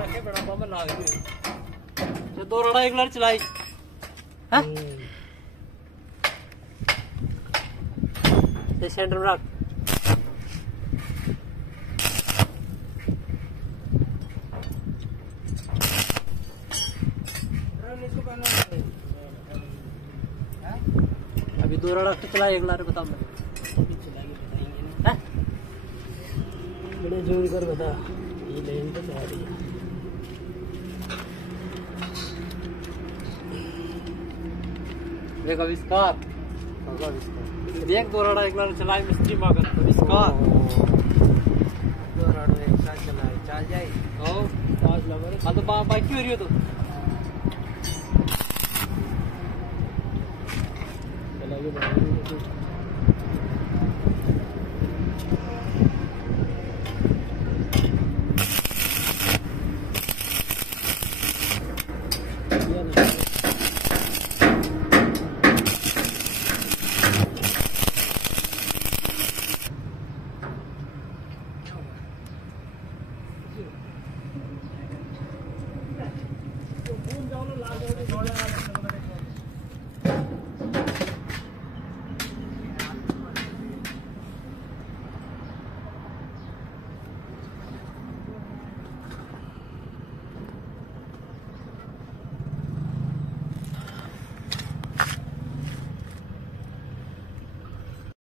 रखे बड़ा बाबा लाग रही जो 2 रड़ा एक लड़ चलाई हां ये सेंटर में रख अभी 2 रड़ा तो चला एक लड़ बता मैं अभी चलाएंगे बताएंगे ना हैं बड़े जोर कर बता ये लाइन पे जा रही है देख आविष्कार देख 2 रड़ा एक लड़ चलाए मिस्त्री मगर आविष्कार 2 रड़ा एक साथ चलाए चल जाए ओ आज लगा रे तो बाकी हो रही हो तो चलाइए